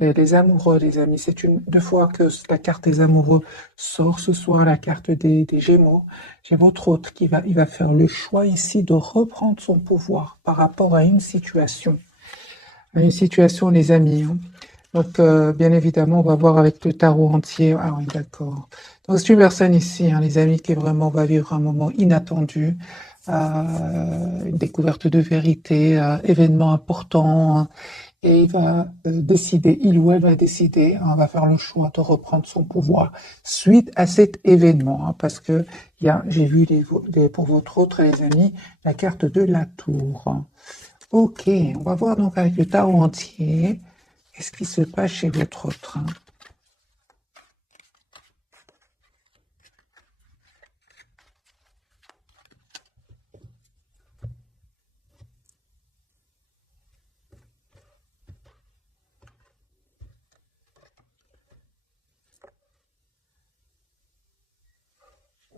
Et les amoureux, les amis, deux fois que la carte des amoureux sort ce soir, la carte des Gémeaux. J'ai votre hôte il va faire le choix ici de reprendre son pouvoir par rapport à une situation. À une situation, les amis, hein. Donc, bien évidemment, on va voir avec le tarot entier. Ah oui, d'accord. Donc, c'est une personne ici, hein, les amis, qui vraiment va vivre un moment inattendu, une découverte de vérité, événement important, hein, et il va décider, il ou elle va décider, hein, va faire le choix de reprendre son pouvoir suite à cet événement, hein, parce que j'ai vu pour votre autre, les amis, la carte de la tour. Ok, on va voir donc avec le tarot entier, qu'est-ce qui se passe chez votre autre, hein.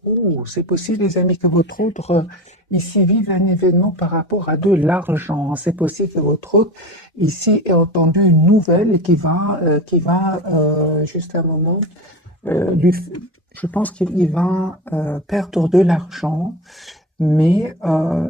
Oh, c'est possible, les amis, que votre autre, ici, vive un événement par rapport à de l'argent. C'est possible que votre autre, ici, ait entendu une nouvelle et juste un moment, je pense qu'il va perdre de l'argent, mais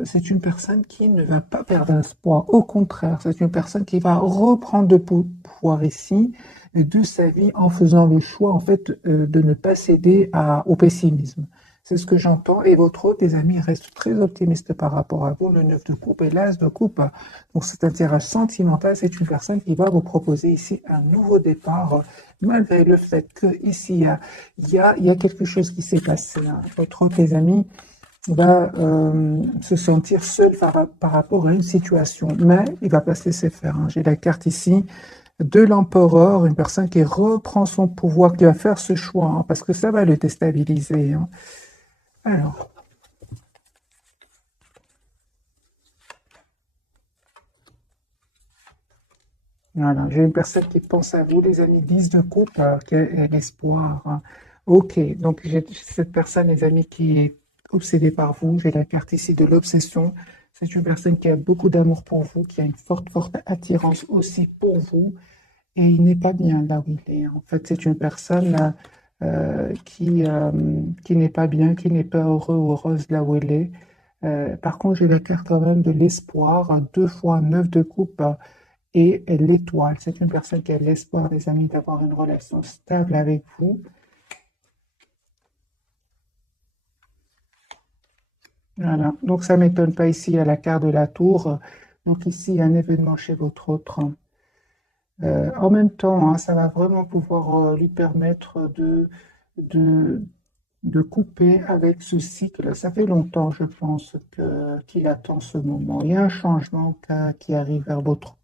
c'est une personne qui ne va pas perdre espoir. Au contraire, c'est une personne qui va reprendre de pouvoir ici de sa vie en faisant le choix, en fait, de ne pas céder au pessimisme. C'est ce que j'entends. Et votre autre, les amis, reste très optimiste par rapport à vous. Le 9 de coupe et l'as de coupe. Donc, c'est un tirage sentimental. C'est une personne qui va vous proposer ici un nouveau départ, malgré le fait qu'ici, il y a quelque chose qui s'est passé, hein. Votre autre, les amis, va se sentir seul par rapport à une situation, mais il va pas se laisser faire, hein. J'ai la carte ici de l'empereur, une personne qui reprend son pouvoir, qui va faire ce choix, hein, parce que ça va le déstabiliser, hein. Alors, voilà, j'ai une personne qui pense à vous, les amis, 10 de coupe, qui a l'espoir, hein. Ok, donc j'ai cette personne, les amis, qui est obsédée par vous. J'ai la carte ici de l'obsession. C'est une personne qui a beaucoup d'amour pour vous, qui a une forte, forte attirance aussi pour vous. Et il n'est pas bien là où il est. En fait, c'est une personne qui n'est pas bien, qui n'est pas heureux ou heureuse là où elle est. Par contre, j'ai la carte quand même de l'espoir, hein, deux fois neuf de coupe, et l'étoile. C'est une personne qui a l'espoir, les amis, d'avoir une relation stable avec vous. Voilà. Donc, ça ne m'étonne pas ici à la carte de la tour. Donc, ici, un événement chez votre autre. En même temps, hein, ça va vraiment pouvoir lui permettre de, de couper avec ce cycle. Ça fait longtemps, je pense, qu'il attend ce moment. Il y a un changement qui arrive vers votre,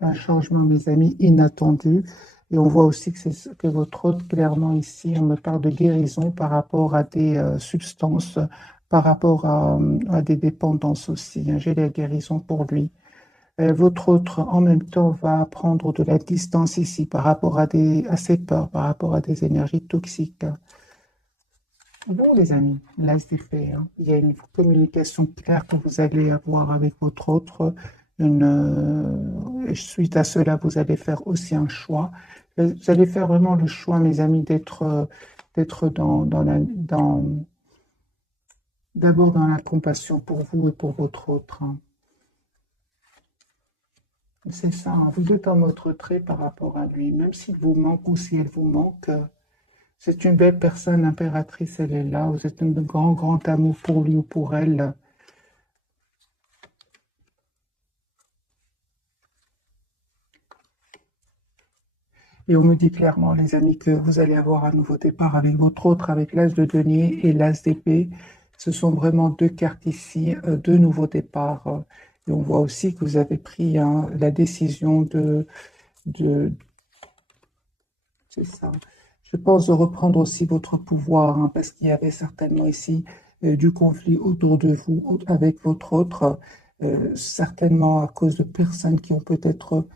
un changement, mes amis, inattendu. Et on voit aussi que votre hôte, clairement ici, on me parle de guérison par rapport à des substances, par rapport à des dépendances aussi, hein. J'ai la guérison pour lui. Votre autre, en même temps, va prendre de la distance ici par rapport à ses peurs, par rapport à des énergies toxiques. Bon, les amis, l'as d'épée, hein. Il y a une communication claire que vous allez avoir avec votre autre. Suite à cela, vous allez faire aussi un choix. Vous allez faire vraiment le choix, mes amis, d'être d'abord dans la compassion pour vous et pour votre autre, hein. C'est ça, hein. Vous êtes en mode retrait par rapport à lui, même s'il vous manque ou si elle vous manque. C'est une belle personne, l'impératrice, elle est là. Vous êtes un grand, grand amour pour lui ou pour elle. Et on me dit clairement, les amis, que vous allez avoir un nouveau départ avec votre autre, avec l'as de denier et l'as d'épée. Ce sont vraiment deux cartes ici, deux nouveaux départs. Et on voit aussi que vous avez pris, hein, la décision de, c'est ça. Je pense de reprendre aussi votre pouvoir, hein, parce qu'il y avait certainement ici du conflit autour de vous, avec votre autre, certainement à cause de personnes qui ont peut-être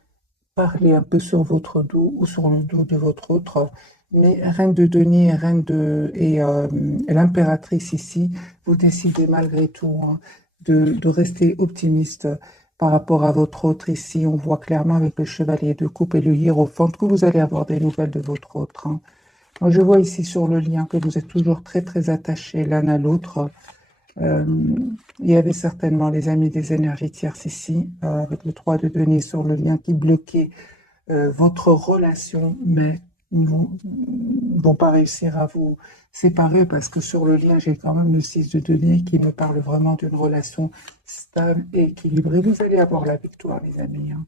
parlé un peu sur votre dos ou sur le dos de votre autre. Mais Reine de Denier, et l'impératrice ici, vous décidez malgré tout, hein, de rester optimiste par rapport à votre autre ici. On voit clairement avec le chevalier de coupe et le hiérophant que vous allez avoir des nouvelles de votre autre. Hein. Moi, je vois ici sur le lien que vous êtes toujours très très attachés l'un à l'autre. Il y avait certainement les amis des énergies tierces ici, avec le 3 de denier sur le lien qui bloquait votre relation, mais ils vont pas réussir à vous séparer parce que sur le lien, j'ai quand même le 6 de denier qui me parle vraiment d'une relation stable et équilibrée. Vous allez avoir la victoire, les amis. Hein.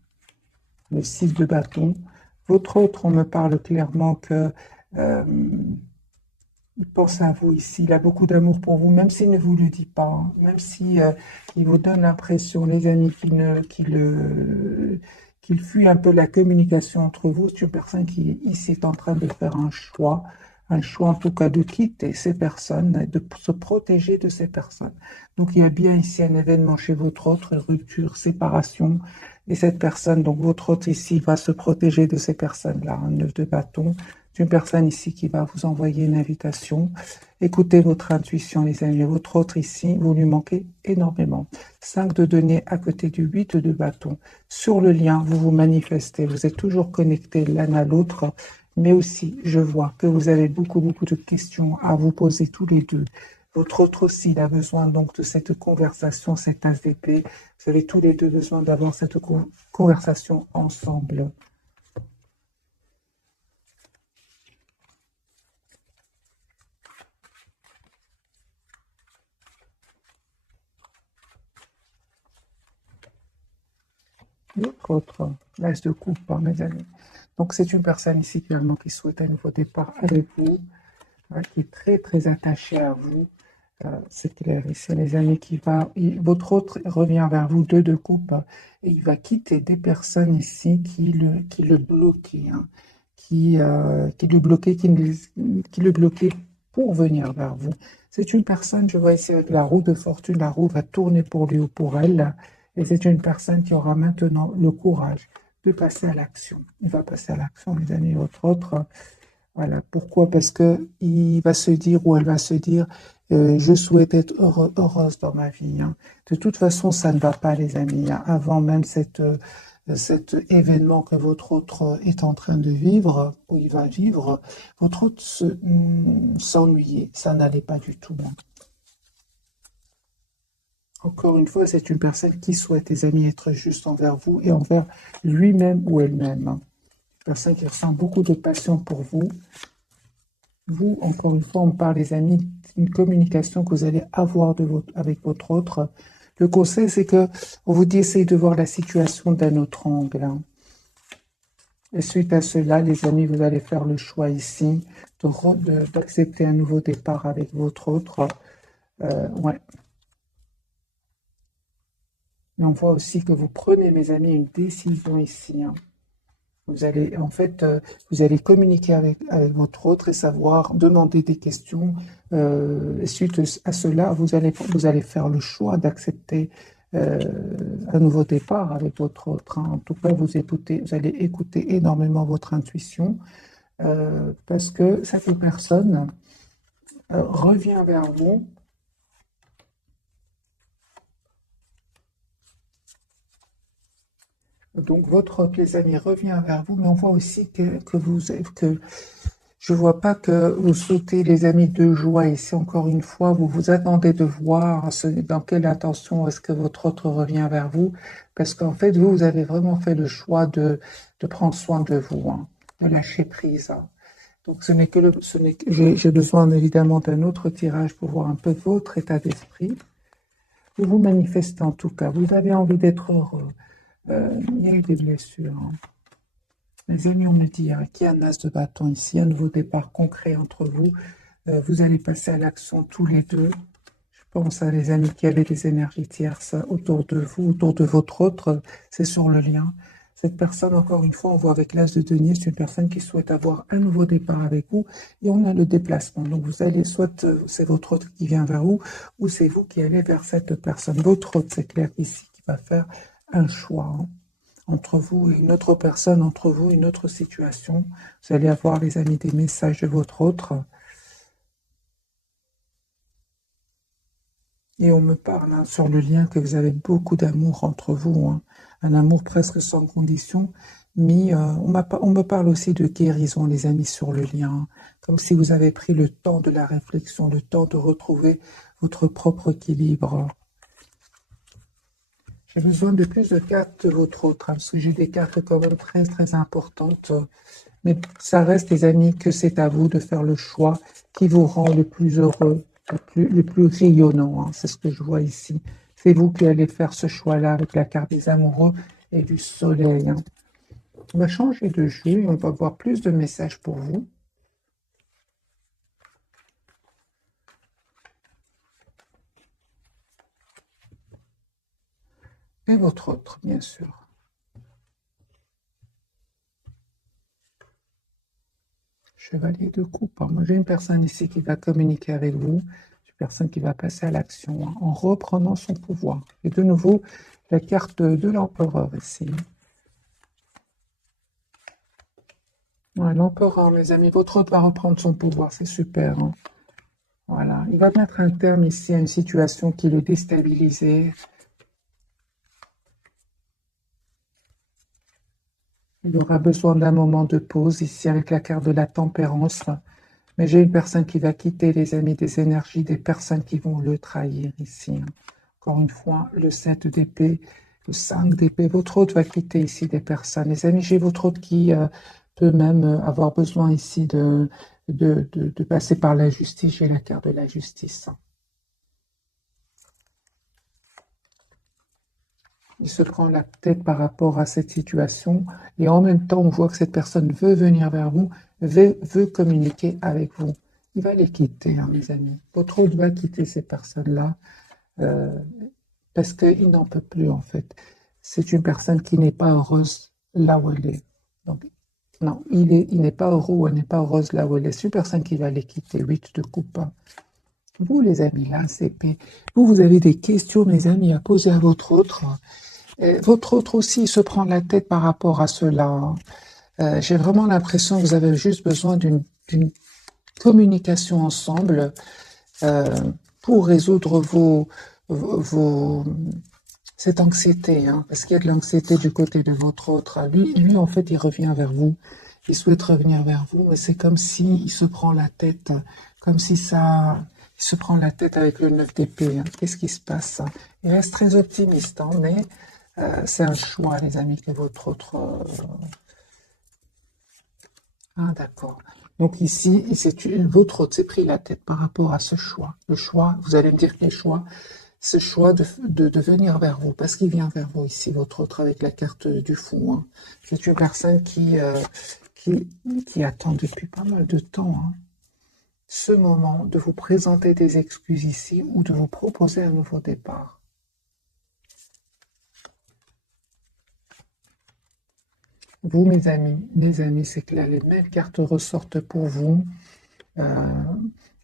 Le 6 de bâton. Votre autre, on me parle clairement que il pense à vous ici, il a beaucoup d'amour pour vous, même s'il ne vous le dit pas, hein. Même si il vous donne l'impression, les amis, qu'il fuit un peu la communication entre vous. C'est une personne qui ici est en train de faire un choix en tout cas de quitter ces personnes, et de se protéger de ces personnes. Donc il y a bien ici un événement chez votre autre, rupture, séparation, et cette personne, donc votre autre ici, va se protéger de ces personnes-là, un 9 de bâton. C'est une personne ici qui va vous envoyer une invitation. Écoutez votre intuition, les amis. Votre autre ici, vous lui manquez énormément. 5 de denier à côté du 8 de bâton. Sur le lien, vous vous manifestez. Vous êtes toujours connectés l'un à l'autre. Mais aussi, je vois que vous avez beaucoup de questions à vous poser tous les deux. Votre autre aussi, il a besoin donc de cette conversation, cette as d'épée. Vous avez tous les deux besoin d'avoir cette conversation ensemble. L'autre, l'as de coupe, hein, mes amis. Donc, c'est une personne ici clairement qui souhaite un nouveau départ avec vous, hein, qui est très, très attachée à vous. C'est clair, ici, les amis, votre autre revient vers vous, 2 de coupe, et il va quitter des personnes ici qui le bloquaient, hein, qui le bloquaient, qui le bloquaient pour venir vers vous. C'est une personne, je vois ici avec la roue de fortune, la roue va tourner pour lui ou pour elle, et c'est une personne qui aura maintenant le courage de passer à l'action. Il va passer à l'action, les amis, votre autre. Voilà. Pourquoi? Parce que il va se dire ou elle va se dire, je souhaite être heureuse dans ma vie. Hein. De toute façon, ça ne va pas, les amis. Hein. Avant même cet événement que votre autre est en train de vivre, ou il va vivre, votre autre s'ennuyait. Ça n'allait pas du tout. Hein. Encore une fois, c'est une personne qui souhaite, les amis, être juste envers vous et envers lui-même ou elle-même. Hein. Une personne qui ressent beaucoup de passion pour vous. Vous, encore une fois, on parle, les amis, d'une communication que vous allez avoir avec votre autre. Le conseil, c'est que on vous dit, essayez de voir la situation d'un autre angle. Hein. Et suite à cela, les amis, vous allez faire le choix ici d'accepter un nouveau départ avec votre autre. Ouais. Et on voit aussi que vous prenez, mes amis, une décision ici. Hein. Vous allez, en fait, vous allez communiquer avec votre autre et savoir demander des questions. Et suite à cela, vous allez faire le choix d'accepter un nouveau départ avec votre autre. Hein. En tout cas, vous allez écouter énormément votre intuition parce que cette personne revient vers vous. Donc, votre autre, les amis, revient vers vous, mais on voit aussi que je vois pas que vous souhaitez, les amis, de joie. Ici, encore une fois, vous vous attendez de voir dans quelle intention est-ce que votre autre revient vers vous, parce qu'en fait, vous avez vraiment fait le choix de prendre soin de vous, hein, de lâcher prise. Hein. Donc, j'ai besoin évidemment d'un autre tirage pour voir un peu votre état d'esprit. Vous vous manifestez en tout cas, vous avez envie d'être heureux. Il y a eu des blessures. Hein. Les amis, on me dit qu'il y a un as de bâton ici, un nouveau départ concret entre vous. Vous allez passer à l'action tous les deux. Je pense à les amis qui avaient des énergies tierces autour de vous, autour de votre autre. C'est sur le lien. Cette personne, encore une fois, on voit avec l'as de denier, c'est une personne qui souhaite avoir un nouveau départ avec vous. Et on a le déplacement. Donc vous allez, soit c'est votre autre qui vient vers vous, ou c'est vous qui allez vers cette personne. Votre autre, c'est clair ici, qui va faire un choix. Hein. Entre vous et une autre personne, entre vous et une autre situation. Vous allez avoir, les amis, des messages de votre autre. Et on me parle hein, sur le lien que vous avez beaucoup d'amour entre vous, hein. Un amour presque sans condition. Mais on me parle aussi de guérison, les amis, sur le lien. Comme si vous avez pris le temps de la réflexion, le temps de retrouver votre propre équilibre. J'ai besoin de plus de cartes de votre autre, hein, parce que j'ai des cartes quand même très très importantes. Mais ça reste, les amis, que c'est à vous de faire le choix qui vous rend le plus heureux, le plus rayonnant, hein. C'est ce que je vois ici. C'est vous qui allez faire ce choix-là avec la carte des amoureux et du soleil, hein. On va changer de jeu et on va voir plus de messages pour vous. Et votre autre, bien sûr. Chevalier de coupe, hein. Moi, j'ai une personne ici qui va communiquer avec vous. Une personne qui va passer à l'action hein, en reprenant son pouvoir. Et de nouveau, la carte de l'empereur ici. Ouais, l'empereur, mes amis, votre hôte va reprendre son pouvoir, c'est super, hein. Voilà, il va mettre un terme ici à une situation qui le déstabilisait. Il aura besoin d'un moment de pause ici avec la carte de la tempérance. Mais j'ai une personne qui va quitter, les amis, des énergies, des personnes qui vont le trahir ici, hein. Encore une fois, le 7 d'épée, le 5 d'épée. Votre hôte va quitter ici des personnes. Les amis, j'ai votre hôte qui peut même avoir besoin ici de passer par la justice. J'ai la carte de la justice. Il se prend la tête par rapport à cette situation et en même temps, on voit que cette personne veut venir vers vous, veut communiquer avec vous. Il va les quitter, hein, mes amis. Votre hôte va quitter ces personnes-là euh, parce qu'il n'en peut plus, en fait. C'est une personne qui n'est pas heureuse là où elle est. Donc, non, il n'est pas heureux ou elle n'est pas heureuse là où elle est. C'est une personne qui va les quitter. 8 de coupe. Vous, les amis, là, c'est vous avez des questions, mes amis, à poser à votre autre. Et votre autre aussi se prend la tête par rapport à cela, hein. J'ai vraiment l'impression que vous avez juste besoin d'une communication ensemble euh, pour résoudre cette anxiété, hein, parce qu'il y a de l'anxiété du côté de votre autre. Lui, en fait, il revient vers vous. Il souhaite revenir vers vous, mais c'est comme si il se prend la tête, comme si ça, il se prend la tête avec le 9 d'épée, hein. Qu'est-ce qui se passe? Il reste très optimiste, hein, mais c'est un choix, les amis, que votre autre. Ah, d'accord. Donc ici, votre autre s'est pris la tête par rapport à ce choix. Le choix, vous allez me dire quel choix? Ce choix de venir vers vous, parce qu'il vient vers vous ici, votre autre, avec la carte du fou, hein. C'est une personne qui, qui attend depuis pas mal de temps, hein, ce moment de vous présenter des excuses ici ou de vous proposer un nouveau départ. Vous, mes amis, c'est que là, les mêmes cartes ressortent pour vous. Euh,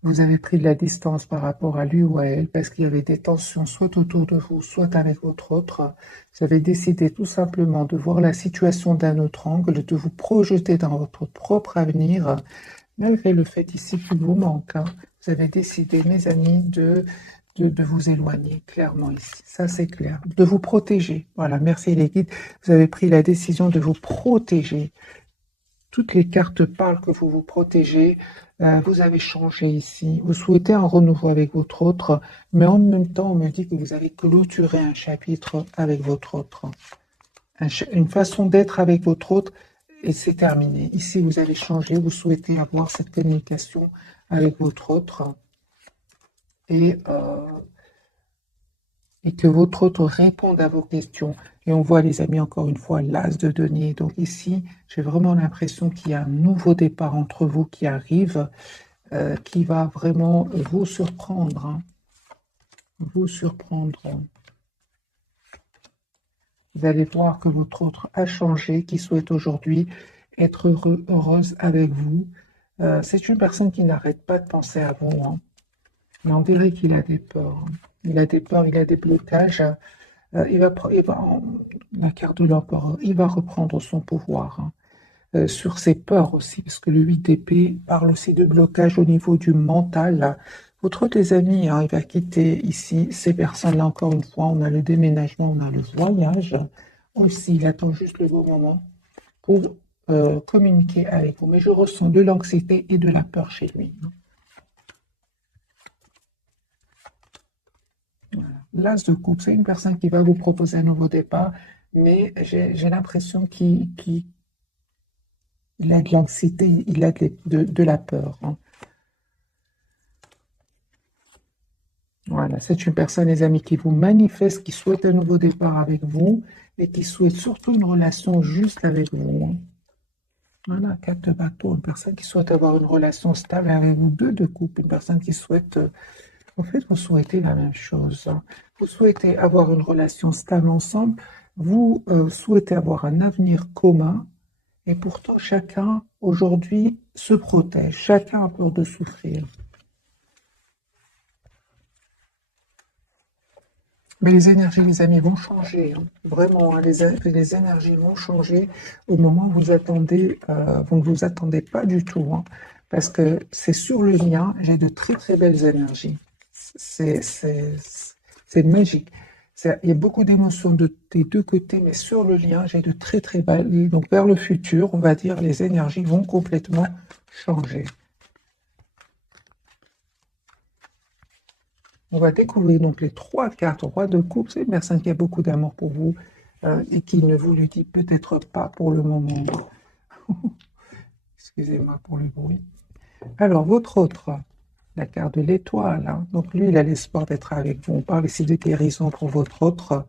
Vous avez pris de la distance par rapport à lui ou à elle parce qu'il y avait des tensions soit autour de vous, soit avec votre autre. Vous avez décidé tout simplement de voir la situation d'un autre angle, de vous projeter dans votre propre avenir, malgré le fait ici qu'il vous manque, hein. Vous avez décidé, mes amis, de vous éloigner, clairement ici. Ça, c'est clair. De vous protéger. Voilà, merci les guides. Vous avez pris la décision de vous protéger. Toutes les cartes parlent que vous vous protégez. Vous avez changé ici. Vous souhaitez un renouveau avec votre autre, mais en même temps, on me dit que vous avez clôturé un chapitre avec votre autre. Une façon d'être avec votre autre, et c'est terminé. Ici, vous allez changer. Vous souhaitez avoir cette communication avec votre autre. Et que votre autre réponde à vos questions. Et on voit, les amis, encore une fois, l'as de denier. Donc ici, j'ai vraiment l'impression qu'il y a un nouveau départ entre vous qui arrive, qui va vraiment vous surprendre, hein. Vous surprendre. Vous allez voir que votre autre a changé, qui souhaite aujourd'hui être heureuse avec vous. C'est une personne qui n'arrête pas de penser à vous, hein. Mais on dirait qu'il a des peurs, hein. Il a des peurs, il a des blocages. La carte de l'empereur, il va reprendre son pouvoir, hein. Sur ses peurs aussi, parce que le 8 d'épée parle aussi de blocage au niveau du mental. Votre autre, les amis, hein, il va quitter ici ces personnes-là, encore une fois. On a le déménagement, on a le voyage. Aussi, il attend juste le bon moment pour communiquer avec vous. Mais je ressens de l'anxiété et de la peur chez lui. Voilà. L'as de coupe, c'est une personne qui va vous proposer un nouveau départ, mais j'ai l'impression qu'il a de l'anxiété, il a de la peur, hein. Voilà, c'est une personne, les amis, qui vous manifeste, qui souhaite un nouveau départ avec vous et qui souhaite surtout une relation juste avec vous, hein. Voilà, 4 de bateau, une personne qui souhaite avoir une relation stable avec vous, 2 de coupe, une personne qui souhaite, en fait, vous souhaitez la même chose, hein. Vous souhaitez avoir une relation stable ensemble, vous souhaitez avoir un avenir commun, et pourtant chacun, aujourd'hui, se protège, chacun a peur de souffrir. Mais les énergies, les amis, vont changer, hein. Vraiment, hein, les énergies vont changer au moment où vous attendez, vous ne vous attendez pas du tout, hein, parce que c'est sur le lien, j'ai de très très belles énergies. C'est c'est- c'est magique. Il y a beaucoup d'émotions des deux côtés, mais sur le lien, j'ai de très très belles. Donc vers le futur, on va dire, les énergies vont complètement changer. On va découvrir donc les 3 cartes roi de coupe. C'est une personne qui a beaucoup d'amour pour vous et qui ne vous le dit peut-être pas pour le moment. Excusez-moi pour le bruit. Alors, votre autre, la carte de l'étoile, hein. Donc lui, il a l'espoir d'être avec vous. On parle ici de guérison pour votre autre.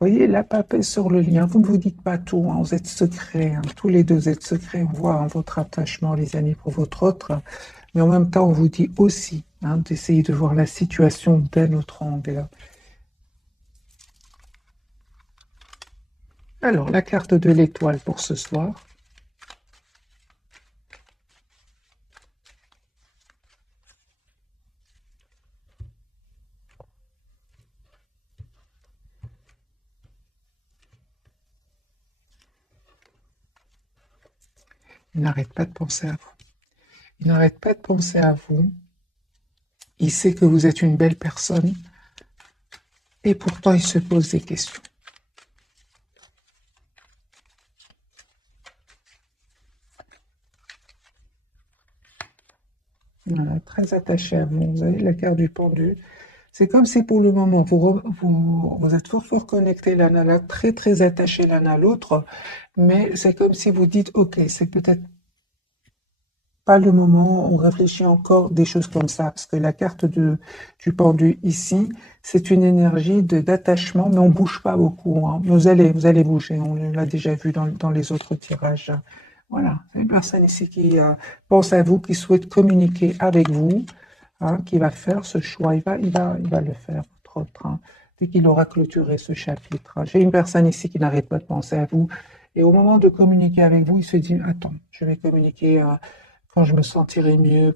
Vous voyez, la papesse sur le lien. Vous ne vous dites pas tout, hein. Vous êtes secrets, hein. Tous les deux êtes secrets. On voit, hein, votre attachement, les amis, pour votre autre. Mais en même temps, on vous dit aussi, hein, d'essayer de voir la situation d'un autre angle. Alors, la carte de l'étoile pour ce soir. Il n'arrête pas de penser à vous. Il n'arrête pas de penser à vous. Il sait que vous êtes une belle personne. Et pourtant, il se pose des questions. Voilà, très attaché à vous. Vous avez la carte du pendu. C'est comme si pour le moment, vous êtes fort, fort connectés l'un à l'autre, très, très attachés l'un à l'autre. Mais c'est comme si vous dites, OK, c'est peut-être pas le moment, on réfléchit encore des choses comme ça, parce que la carte du pendu ici, c'est une énergie d'attachement, mais on bouge pas beaucoup, hein. Vous allez bouger, on l'a déjà vu dans les autres tirages. Voilà, c'est une personne ici qui pense à vous, qui souhaite communiquer avec vous, hein, qui va faire ce choix, il va le faire, votre autre, hein, dès qu'il aura clôturé ce chapitre. J'ai une personne ici qui n'arrête pas de penser à vous, et au moment de communiquer avec vous, il se dit, attends, je vais communiquer quand je me sentirai mieux,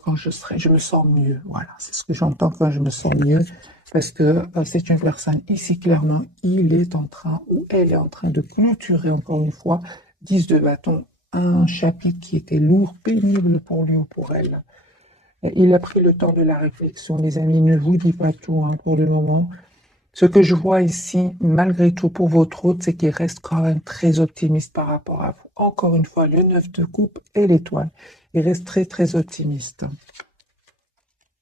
je me sens mieux. Voilà, c'est ce que j'entends quand je me sens mieux, parce que c'est une personne ici, clairement, il est en train, ou elle est en train de clôturer, encore une fois, 10 de bâton, un chapitre qui était lourd, pénible pour lui ou pour elle. Et il a pris le temps de la réflexion, les amis, ne vous dis pas tout, hein, pour le moment. Ce que je vois ici, malgré tout, pour votre hôte, c'est qu'il reste quand même très optimiste par rapport à vous. Encore une fois, le 9 de coupe et l'étoile. Il reste très, très optimiste.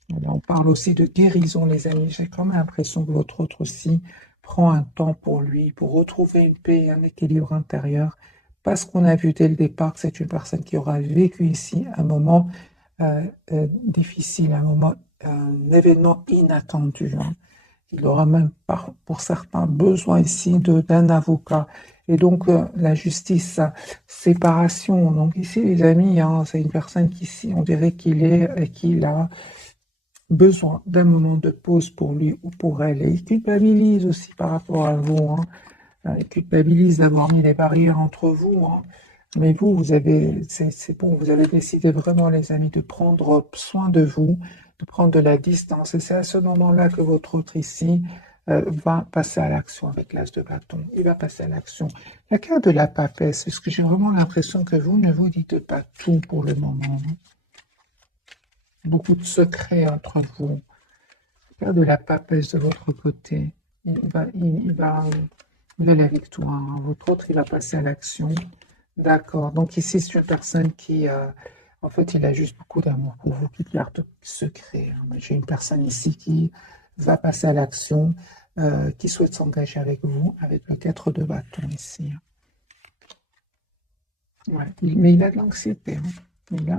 Voilà, on parle aussi de guérison, les amis. J'ai quand même l'impression que votre autre aussi prend un temps pour lui, pour retrouver une paix et un équilibre intérieur. Parce qu'on a vu dès le départ que c'est une personne qui aura vécu ici un moment difficile, un événement inattendu, hein. Il aura même, pour certains, besoin ici d'un avocat. Et donc, la justice, séparation. Donc ici, les amis, hein, c'est une personne qui, ici, on dirait qu'il a besoin d'un moment de pause pour lui ou pour elle. Et il culpabilise aussi par rapport à vous, hein. Il culpabilise d'avoir mis des barrières entre vous, hein. Mais vous, c'est bon, vous avez décidé vraiment, les amis, de prendre soin de vous, de prendre de la distance. Et c'est à ce moment-là que votre autre ici va passer à l'action avec l'as de bâton. Il va passer à l'action. La carte de la papesse, est-ce que j'ai vraiment l'impression que vous ne vous dites pas tout pour le moment, hein? Beaucoup de secrets entre vous. Carte de la papesse de votre côté. Il va aller avec toi, hein. Votre autre, il va passer à l'action. D'accord. Donc ici, c'est une personne qui, en fait, il a juste beaucoup d'amour pour vous, qui garde secret, hein. J'ai une personne ici qui va passer à l'action, qui souhaite s'engager avec vous, avec le 4 de bâton ici, hein. Ouais. Mais il a de l'anxiété, hein.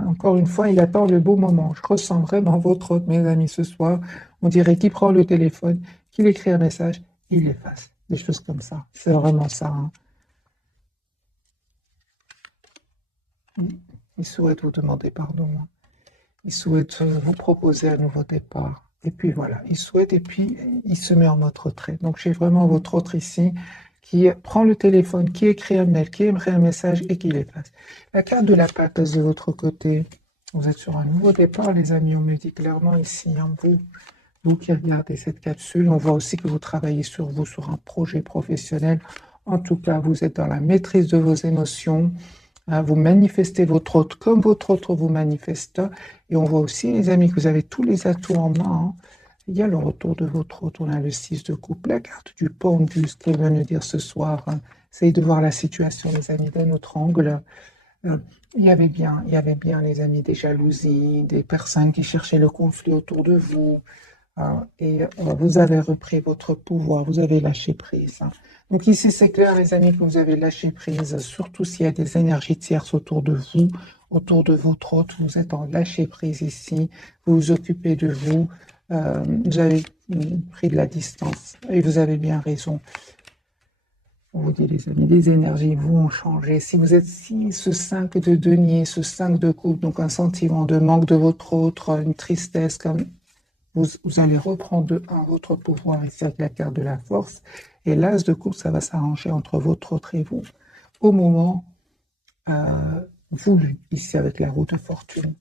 Encore une fois, il attend le beau moment. Je ressens vraiment votre autre, mes amis, ce soir. On dirait qu'il prend le téléphone, qu'il écrit un message, il l'efface. Des choses comme ça. C'est vraiment ça, hein. Il souhaite vous demander pardon, hein. Il souhaite vous proposer un nouveau départ. Et puis voilà, il souhaite et puis il se met en mode retrait. Donc j'ai vraiment votre autre ici qui prend le téléphone, qui écrit un mail, qui aimerait un message et qui l'efface. La carte de la passe de votre côté. Vous êtes sur un nouveau départ, les amis. On me dit clairement ici, hein, vous qui regardez cette capsule, on voit aussi que vous travaillez sur vous, sur un projet professionnel. En tout cas, vous êtes dans la maîtrise de vos émotions. Vous manifestez votre autre comme votre autre vous manifeste. Et on voit aussi, les amis, que vous avez tous les atouts en main, hein. Il y a le retour de votre autre. On a le 6 de coupe, la carte du pendu, ce qu'elle vient de dire ce soir, hein. Essayez de voir la situation, les amis, d'un autre angle. Euh, il y avait bien, les amis, des jalousies, des personnes qui cherchaient le conflit autour de vous. Et vous avez repris votre pouvoir, vous avez lâché prise, hein. Donc ici, c'est clair, les amis, que vous avez lâché prise, surtout s'il y a des énergies tierces autour de vous, autour de votre autre, vous êtes en lâcher prise ici, vous vous occupez de vous, vous avez pris de la distance, et vous avez bien raison. On vous dit, les amis, les énergies vont changer. Si vous êtes si ce 5 de denier, ce 5 de coupe, donc un sentiment de manque de votre autre, une tristesse, comme vous allez reprendre de un votre pouvoir ici avec la carte de la force. Et l'as de coupe, ça va s'arranger entre votre autre et vous. Au moment voulu, ici avec la roue de fortune.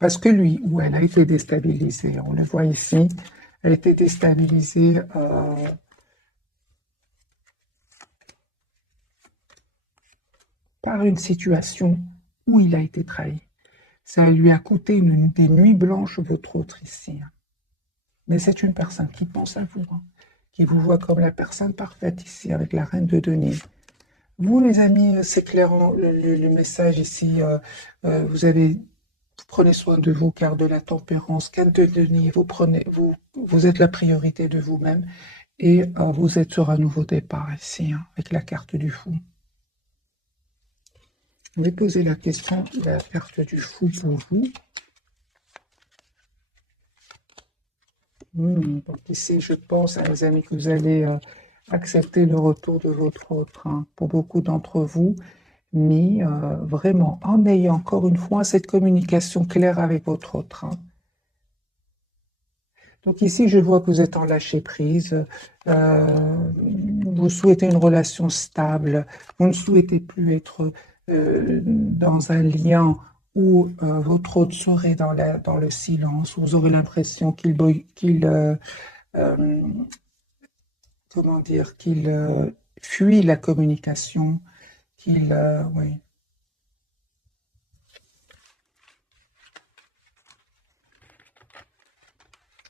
Parce que lui ou elle a été déstabilisée. On le voit ici. Elle a été déstabilisée par une situation où il a été trahi. Ça lui a coûté des nuits blanches, votre autre ici, hein. Mais c'est une personne qui pense à vous, hein, qui vous voit comme la personne parfaite ici, avec la reine de denier. Vous, les amis, c'est clair, le message ici, vous prenez soin de vous, car de la tempérance, carte de denier, vous êtes la priorité de vous-même, et vous êtes sur un nouveau départ ici, hein, avec la carte du fou. Je vais poser la question de la carte du fou pour vous. Donc ici, je pense, à mes amis, que vous allez accepter le retour de votre autre, hein, pour beaucoup d'entre vous, mais vraiment, en ayant encore une fois cette communication claire avec votre autre, hein. Donc ici, je vois que vous êtes en lâcher prise, vous souhaitez une relation stable, vous ne souhaitez plus être dans un lien où votre autre serait dans le silence, où vous aurez l'impression euh, comment dire, qu'il fuit la communication, oui,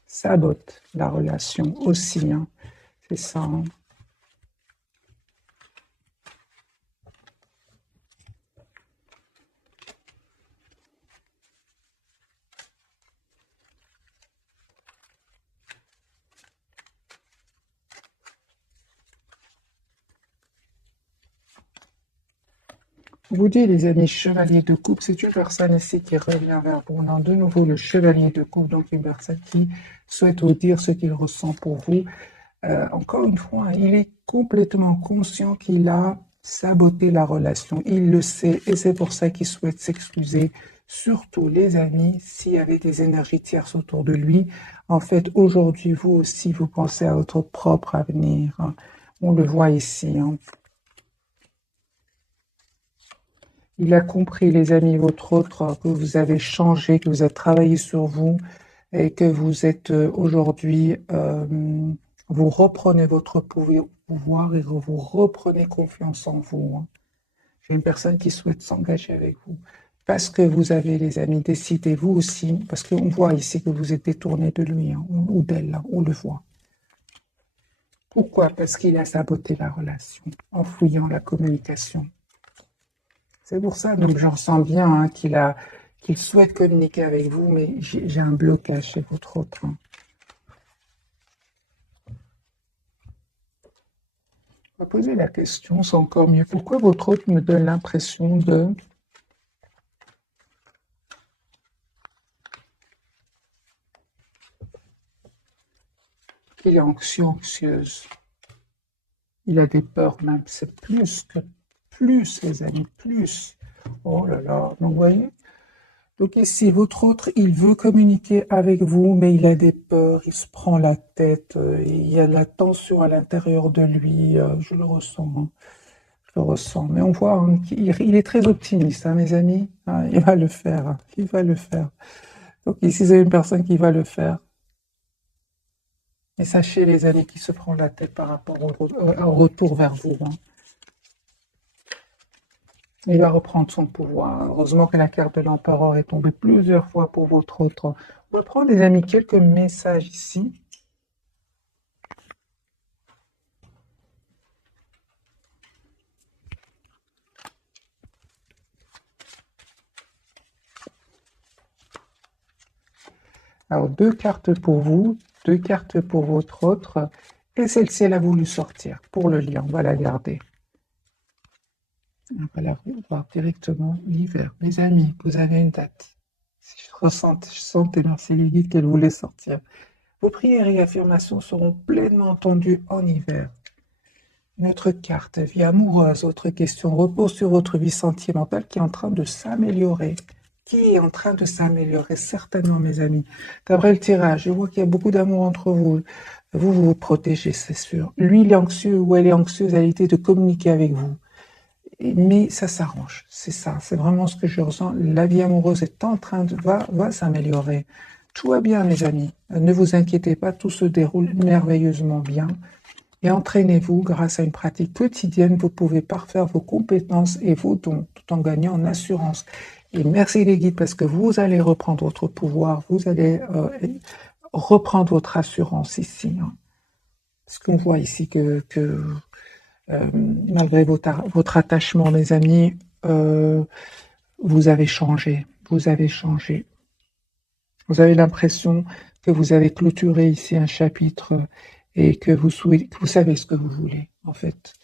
sabote la relation aussi, hein. C'est ça, hein. Je vous dis, les amis, chevalier de coupe, c'est une personne ici qui revient vers vous. On a de nouveau le chevalier de coupe, donc une personne qui souhaite vous dire ce qu'il ressent pour vous. Encore une fois, il est complètement conscient qu'il a saboté la relation. Il le sait et c'est pour ça qu'il souhaite s'excuser. Surtout, les amis, s'il y avait des énergies tierces autour de lui. En fait, aujourd'hui, vous aussi, vous pensez à votre propre avenir, hein. On le voit ici, hein. Il a compris, les amis, votre autre, que vous avez changé, que vous avez travaillé sur vous et que vous êtes aujourd'hui, vous reprenez votre pouvoir et vous reprenez confiance en vous, hein. J'ai une personne qui souhaite s'engager avec vous. Parce que vous avez, les amis, décidé, vous aussi, parce qu'on voit ici que vous êtes détourné de lui, hein, ou d'elle, hein, on le voit. Pourquoi? Parce qu'il a saboté la relation, en fouillant la communication. C'est pour ça, donc j'en sens bien hein, qu'il souhaite communiquer avec vous, mais j'ai un blocage chez votre autre. Hein. On va poser la question, c'est encore mieux. Pourquoi votre autre me donne l'impression de qu'il est anxieux, anxieuse? Il a des peurs même, c'est plus, les amis, plus. Oh là là, donc vous voyez? Donc ici, votre autre, il veut communiquer avec vous, mais il a des peurs, il se prend la tête, il y a de la tension à l'intérieur de lui, je le ressens, hein, je le ressens. Mais on voit hein, qu'il est très optimiste, hein, mes amis. Ah, il va le faire, hein, il va le faire. Donc ici, c'est une personne qui va le faire. Et sachez, les amis, qui se prend la tête par rapport au retour vers vous. Hein. Il va reprendre son pouvoir. Heureusement que la carte de l'empereur est tombée plusieurs fois pour votre autre. On va prendre, les amis, quelques messages ici. Alors, deux cartes pour vous, deux cartes pour votre autre, et celle-ci, elle a voulu sortir pour le lien. On va la garder. On va la voir directement l'hiver. Mes amis, vous avez une date. Si je sentais, merci les guides, qu'elle voulait sortir. Vos prières et affirmations seront pleinement entendues en hiver. Notre carte, vie amoureuse, autre question, repose sur votre vie sentimentale qui est en train de s'améliorer. Qui est en train de s'améliorer, certainement, mes amis. D'après le tirage, je vois qu'il y a beaucoup d'amour entre vous. Vous vous protégez, c'est sûr. Lui, il est anxieux ou elle est anxieuse à l'idée de communiquer avec vous. Mais ça s'arrange, c'est ça, c'est vraiment ce que je ressens. La vie amoureuse est en train de va s'améliorer. Tout va bien, mes amis. Ne vous inquiétez pas, tout se déroule merveilleusement bien. Et entraînez-vous grâce à une pratique quotidienne, vous pouvez parfaire vos compétences et vos dons tout en gagnant en assurance. Et merci les guides parce que vous allez reprendre votre pouvoir, vous allez reprendre votre assurance ici. Hein. Parce qu'on voit ici que malgré votre attachement, mes amis, vous avez changé. Vous avez changé. Vous avez l'impression que vous avez clôturé ici un chapitre et que vous savez ce que vous voulez, en fait.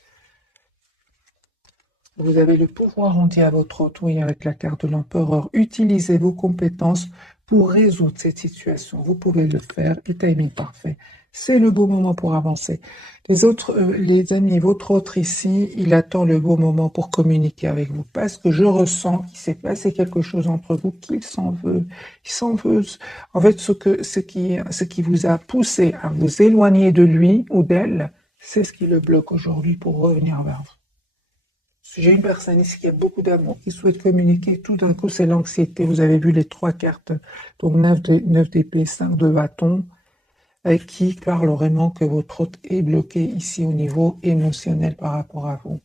Vous avez le pouvoir, on dit à votre autre, oui, avec la carte de l'empereur. Utilisez vos compétences pour résoudre cette situation. Vous pouvez le faire, et timing parfait. C'est le beau moment pour avancer. Les amis, votre autre ici, il attend le beau moment pour communiquer avec vous. Parce que je ressens qu'il s'est passé quelque chose entre vous, qu'il s'en veut. Il s'en veut. En fait, ce qui vous a poussé à vous éloigner de lui ou d'elle, c'est ce qui le bloque aujourd'hui pour revenir vers vous. J'ai une personne ici qui a beaucoup d'amour, qui souhaite communiquer. Tout d'un coup, c'est l'anxiété. Vous avez vu les trois cartes. Donc, 9 d'épée, 5 de bâton, qui parle vraiment que votre hôte est bloqué ici au niveau émotionnel par rapport à vous.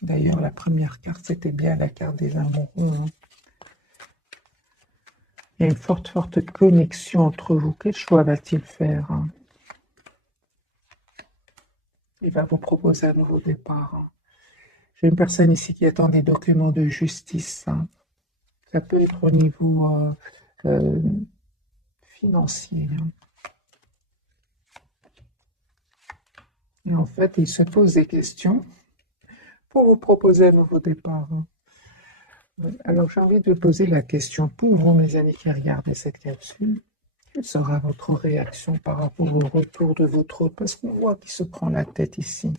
D'ailleurs, la première carte, c'était bien la carte des amoureux. Hein. Il y a une forte connexion entre vous. Quel choix va-t-il faire hein? Il va vous proposer un nouveau départ. Hein. J'ai une personne ici qui attend des documents de justice. Hein. Ça peut être au niveau financier. Hein. Et en fait, il se pose des questions pour vous proposer un nouveau départ. Hein. Alors, j'ai envie de poser la question pour vous, mes amis qui regardez cette capsule. Quelle sera votre réaction par rapport au retour de votre hôte? Parce qu'on voit qu'il se prend la tête ici.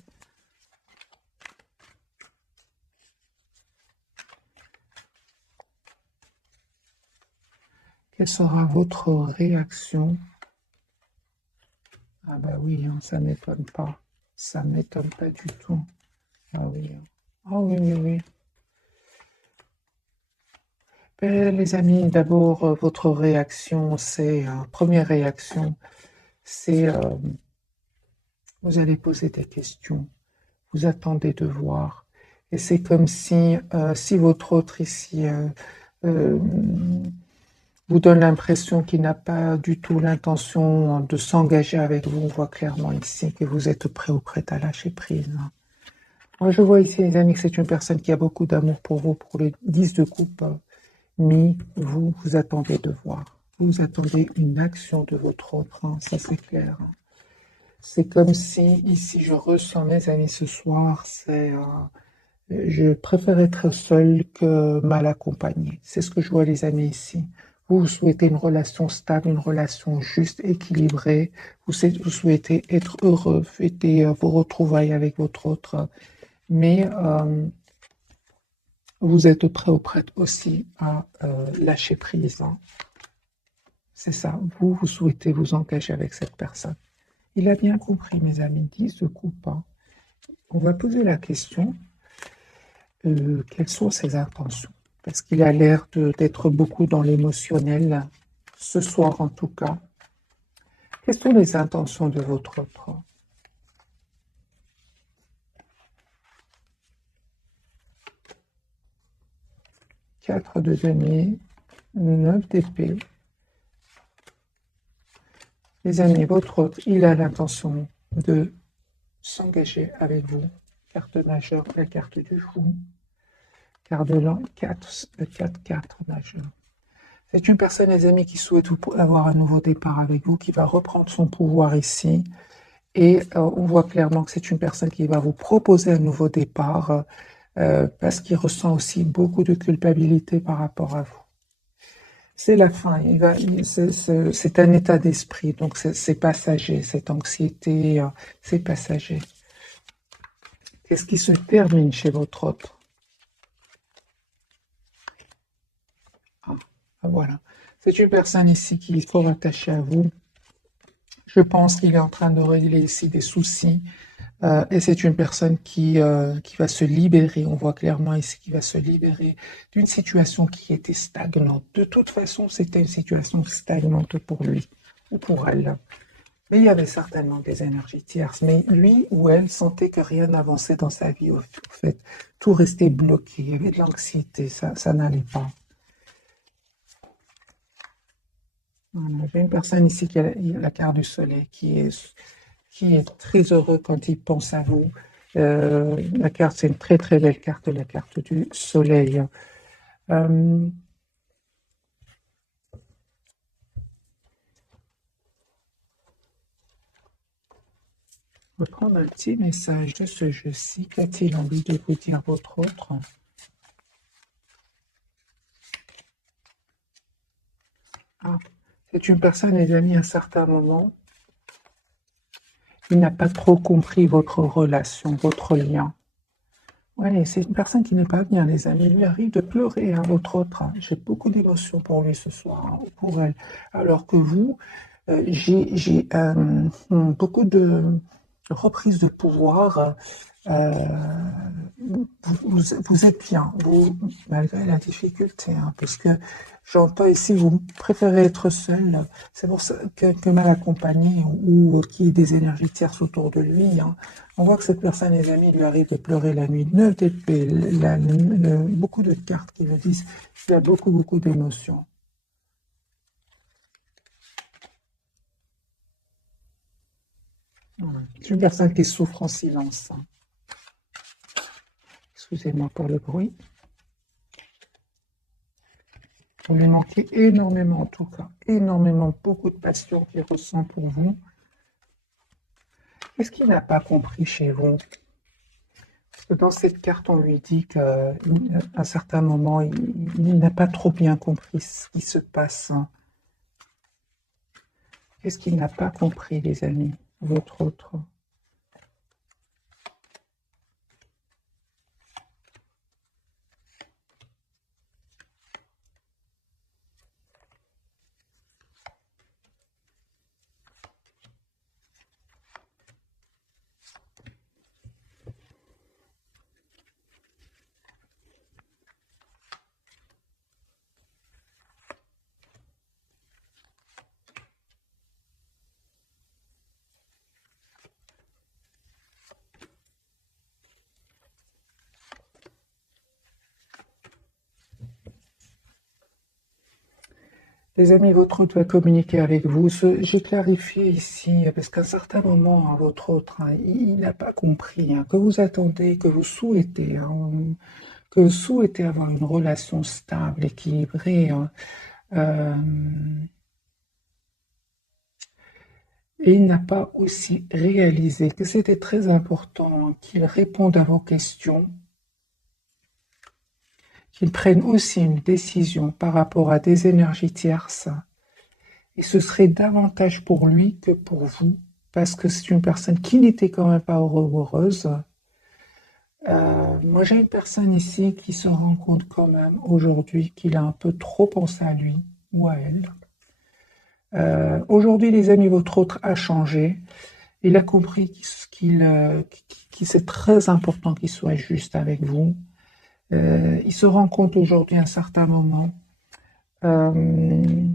Quelle sera votre réaction? Ah bah oui, hein, ça m'étonne pas. Ça m'étonne pas du tout. Ah oui. Ah oui, oui, oui. Les amis, d'abord, votre réaction, c'est, première réaction, c'est, vous allez poser des questions, vous attendez de voir, Et c'est comme si, si votre autre ici euh, vous donne l'impression qu'il n'a pas du tout l'intention de s'engager avec vous, on voit clairement ici que vous êtes prêt ou prête à lâcher prise. Moi, je vois ici, les amis, que c'est une personne qui a beaucoup d'amour pour vous, pour le 10 de coupe, mais vous, vous attendez de voir. Vous attendez une action de votre autre, hein, ça c'est clair. C'est comme si, ici, je ressens, mes amis, ce soir, je préfère être seul que mal accompagné. C'est ce que je vois, les amis, ici. Vous souhaitez une relation stable, une relation juste, équilibrée. Vous souhaitez être heureux, fêter vos retrouvailles avec votre autre. Mais vous êtes prêt ou prête aussi à lâcher prise, hein. C'est ça. Vous souhaitez vous engager avec cette personne. Il a bien compris, mes amis. 10 de coupe, hein. On va poser la question. Quelles sont ses intentions? Parce qu'il a l'air d'être beaucoup dans l'émotionnel, ce soir en tout cas. Quelles sont les intentions de votre autre? 4 de denier, 9 d'épée. Les amis, votre autre, il a l'intention de s'engager avec vous. Carte majeure, la carte du fou. Carte de l'an, 4, 4 majeure. C'est une personne, les amis, qui souhaite avoir un nouveau départ avec vous, qui va reprendre son pouvoir ici. Et on voit clairement que c'est une personne qui va vous proposer un nouveau départ parce qu'il ressent aussi beaucoup de culpabilité par rapport à vous. C'est la fin, c'est un état d'esprit, donc c'est passager, cette anxiété, c'est passager. Qu'est-ce qui se termine chez votre autre? Ah, voilà. C'est une personne ici qui est fort attachée à vous. Je pense qu'il est en train de régler ici des soucis. Et c'est une personne qui va se libérer, on voit clairement ici qu'il va se libérer d'une situation qui était stagnante. De toute façon, c'était une situation stagnante pour lui ou pour elle. Mais il y avait certainement des énergies tierces. Mais lui ou elle sentait que rien n'avançait dans sa vie, au fait. Tout restait bloqué, il y avait de l'anxiété, ça n'allait pas. Voilà. J'ai une personne ici qui a la carte du soleil, qui est très heureux quand il pense à vous. La carte, c'est une très très belle carte, la carte du soleil. Euh, je vais prendre un petit message de ce jeu-ci. Qu'a-t-il envie de vous dire votre autre? Ah, c'est une personne, les amis, à un certain moment, il n'a pas trop compris votre relation, votre lien. Ouais, c'est une personne qui n'est pas bien, les amis. Il lui arrive de pleurer, hein, votre autre, hein. J'ai beaucoup d'émotions pour lui ce soir, hein, ou pour elle. Alors que vous, j'ai beaucoup de reprises de pouvoir. euh, vous êtes bien, vous, malgré la difficulté, hein, parce que j'entends ici, vous préférez être seul. C'est pour ça que mal accompagné ou qu'il y ait des énergies tierces autour de lui, hein. On voit que cette personne, les amis, lui arrive de pleurer la nuit. 9 d'épée, beaucoup de cartes qui me disent qu'il y a beaucoup d'émotions. Voilà. C'est une personne qui souffre en silence, hein. Excusez-moi pour le bruit. Vous lui manquez énormément, en tout cas, énormément, beaucoup de passion qu'il ressent pour vous. Qu'est-ce qu'il n'a pas compris chez vous? Parce que dans cette carte, on lui dit qu'à un certain moment, il n'a pas trop bien compris ce qui se passe, hein. Qu'est-ce qu'il n'a pas compris, les amis, votre autre? Les amis, votre hôte va communiquer avec vous. J'ai clarifié ici, parce qu'à un certain moment, hein, votre hôte, hein, il n'a pas compris hein, que vous attendez, que vous souhaitez avoir une relation stable, équilibrée. Hein. Euh, et il n'a pas aussi réalisé que c'était très important hein, qu'il réponde à vos questions, qu'il prenne aussi une décision par rapport à des énergies tierces. Et ce serait davantage pour lui que pour vous, parce que c'est une personne qui n'était quand même pas heureuse. Moi, j'ai une personne ici qui se rend compte quand même aujourd'hui qu'il a un peu trop pensé à lui ou à elle. Aujourd'hui, les amis, votre autre a changé. Il a compris qu'il c'est très important qu'il soit juste avec vous. Il se rend compte aujourd'hui à un certain moment. Euh,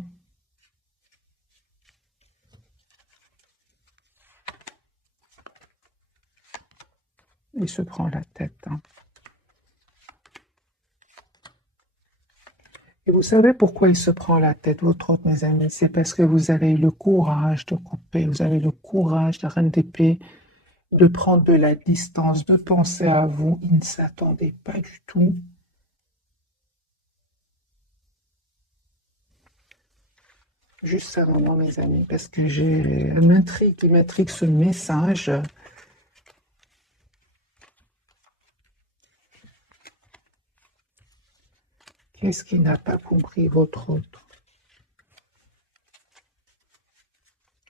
il se prend la tête. Hein. Et vous savez pourquoi il se prend la tête, votre autre, mes amis? C'est parce que vous avez eu le courage de couper, vous avez le courage, la reine d'épée, de prendre de la distance, de penser à vous. Il ne s'attendait pas du tout. Juste un moment, mes amis, parce que il m'intrigue ce message. Qu'est-ce qu'il n'a pas compris, votre autre?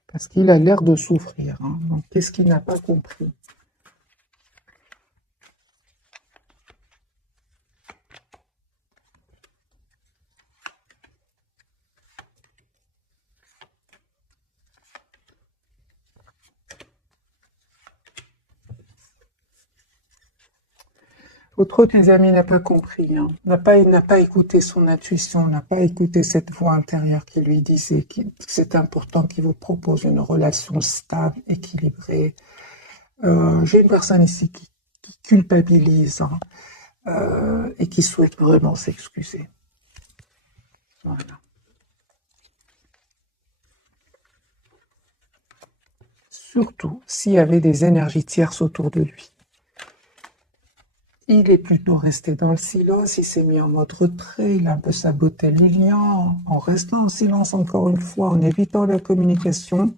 Parce qu'il a l'air de souffrir. Hein. Donc, qu'est-ce qu'il n'a pas compris? Votre autre, les amis, n'a pas compris, hein. Il n'a pas écouté son intuition, n'a pas écouté cette voix intérieure qui lui disait que c'est important qu'il vous propose une relation stable, équilibrée. J'ai une personne ici qui culpabilise hein, et qui souhaite vraiment s'excuser. Voilà. Surtout s'il y avait des énergies tierces autour de lui. Il est plutôt resté dans le silence, il s'est mis en mode retrait, il a un peu saboté les liens, en restant en silence encore une fois, en évitant la communication.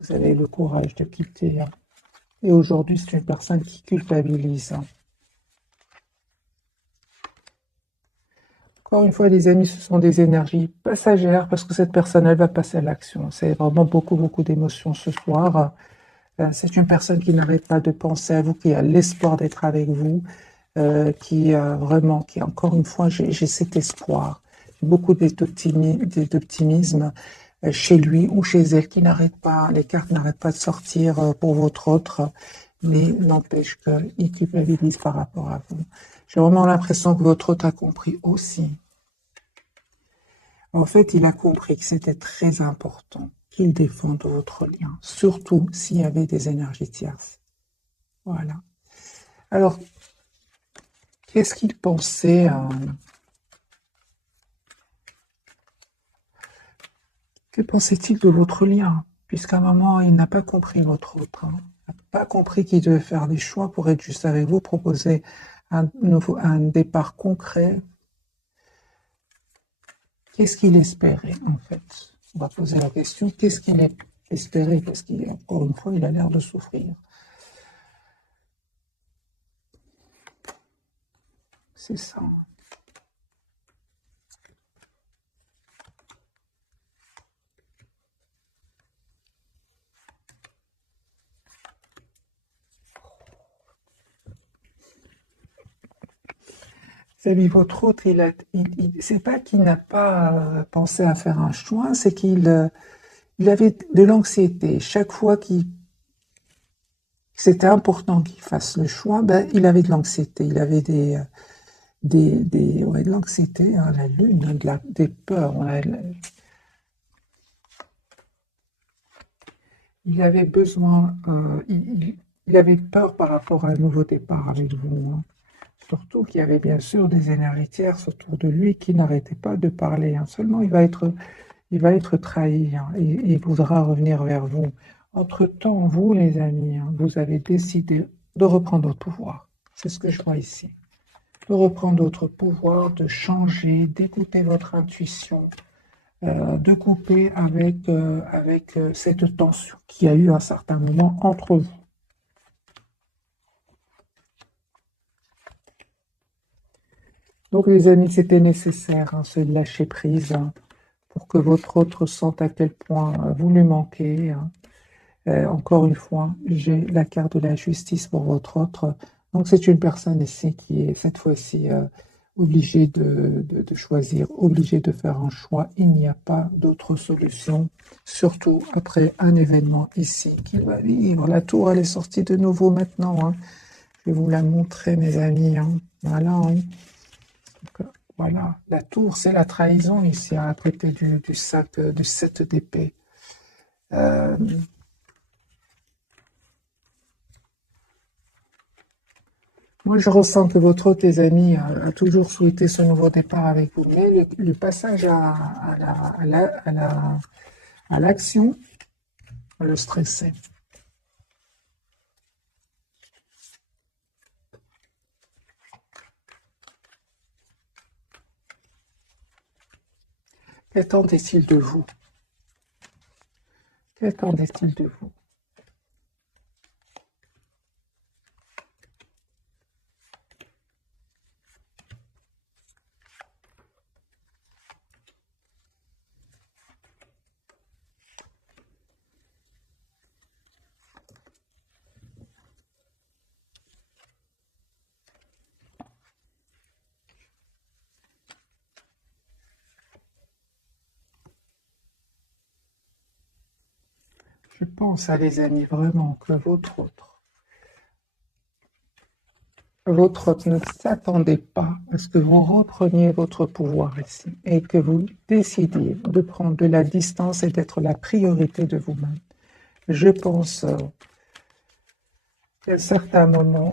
Vous avez le courage de quitter. Hein. Et aujourd'hui, c'est une personne qui culpabilise. Hein. Encore une fois, les amis, ce sont des énergies passagères parce que cette personne, elle va passer à l'action. C'est vraiment beaucoup, beaucoup d'émotions ce soir. C'est une personne qui n'arrête pas de penser à vous, qui a l'espoir d'être avec vous, qui encore une fois, j'ai cet espoir, beaucoup d'optimisme chez lui ou chez elle, qui n'arrête pas, les cartes n'arrêtent pas de sortir pour votre autre, mais n'empêche qu'il culpabilise par rapport à vous. J'ai vraiment l'impression que votre autre a compris aussi. En fait, il a compris que c'était très important qu'il défende votre lien, surtout s'il y avait des énergies tierces. Voilà. Alors, qu'est-ce qu'il pensait Que pensait-il de votre lien? Puisqu'à un moment, il n'a pas compris votre autre. Hein. Il n'a pas compris qu'il devait faire des choix pour être juste avec vous, proposer un départ concret. Qu'est-ce qu'il espérait, en fait? On va poser la question, qu'est-ce qu'il espérait? Parce qu'encore une fois, il a l'air de souffrir. C'est ça. C'est lui, votre autre, c'est pas qu'il n'a pas pensé à faire un choix, c'est il avait de l'anxiété. Chaque fois qu'il c'était important qu'il fasse le choix, ben, il avait de l'anxiété, il avait ouais, de l'anxiété, hein, la lune, hein, des peurs. Il avait besoin, il avait peur par rapport à un nouveau départ avec vous. Hein. Surtout qu'il y avait bien sûr des énergies tierces autour de lui qui n'arrêtaient pas de parler, hein. Seulement, il va être trahi, hein, et il voudra revenir vers vous. Entre-temps, vous, les amis, hein, vous avez décidé de reprendre votre pouvoir. C'est ce que je vois ici. De reprendre votre pouvoir, de changer, d'écouter votre intuition, de couper avec cette tension qu'il y a eu à un certain moment entre vous. Donc, les amis, c'était nécessaire, hein, ce lâcher prise, hein, pour que votre autre sente à quel point vous lui manquez, hein. Encore une fois, j'ai la carte de la justice pour votre autre. Donc, c'est une personne ici qui est cette fois-ci obligée de choisir, obligée de faire un choix. Il n'y a pas d'autre solution, surtout après un événement ici qu'il va vivre. La tour, elle est sortie de nouveau maintenant, hein. Je vais vous la montrer, mes amis, hein. Voilà, hein. Donc, voilà, la tour, c'est la trahison ici, hein, à côté du sac, du 7 d'épée. Euh, Moi, je ressens que votre hôte, tes amis, a toujours souhaité ce nouveau départ avec vous, mais le passage à l'action le stressait. Qu'attendait-il de vous? Qu'attendait-il de vous? Je pense, à les amis, vraiment que votre hôte ne s'attendait pas à ce que vous repreniez votre pouvoir ici et que vous décidiez de prendre de la distance et d'être la priorité de vous-même. Je pense qu'à certains moments,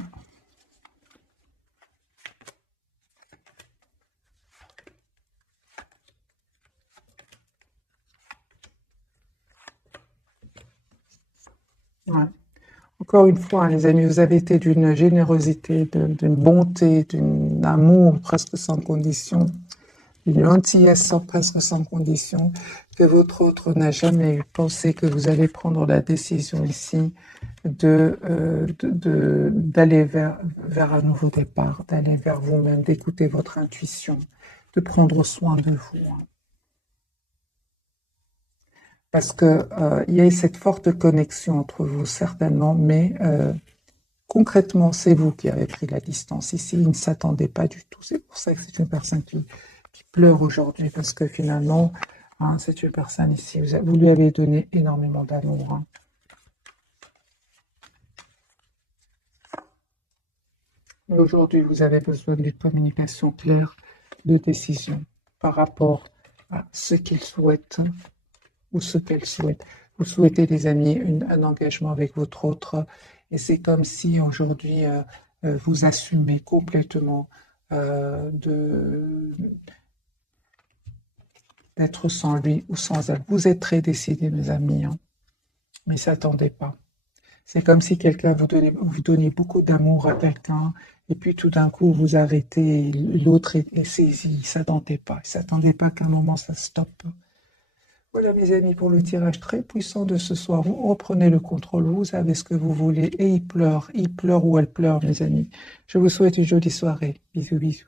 ouais. Encore une fois, hein, les amis, vous avez été d'une générosité, d'une bonté, d'un amour presque sans condition, une gentillesse presque sans condition, que votre autre n'a jamais eu pensé que vous allez prendre la décision ici d'aller vers un nouveau départ, d'aller vers vous-même, d'écouter votre intuition, de prendre soin de vous, hein. Parce que il y a cette forte connexion entre vous, certainement, mais concrètement, c'est vous qui avez pris la distance ici. Il ne s'attendait pas du tout. C'est pour ça que c'est une personne qui pleure aujourd'hui, parce que finalement, hein, c'est une personne ici. Vous lui avez donné énormément d'amour, hein. Mais aujourd'hui, vous avez besoin d'une communication claire, de décision par rapport à ce qu'il souhaite ou ce qu'elle souhaite. Vous souhaitez, les amis, un engagement avec votre autre, et c'est comme si aujourd'hui vous assumez complètement d'être sans lui ou sans elle. Vous êtes très décidés, mes amis, hein, mais ne s'attendez pas. C'est comme si quelqu'un vous donnait beaucoup d'amour à quelqu'un, et puis tout d'un coup vous arrêtez, et l'autre est saisi. Il ne s'attendait pas. Il ne s'attendait pas qu'à un moment ça stoppe. Voilà, mes amis, pour le tirage très puissant de ce soir. Vous reprenez le contrôle, vous savez ce que vous voulez, et il pleure ou elle pleure, mes amis. Je vous souhaite une jolie soirée. Bisous, bisous.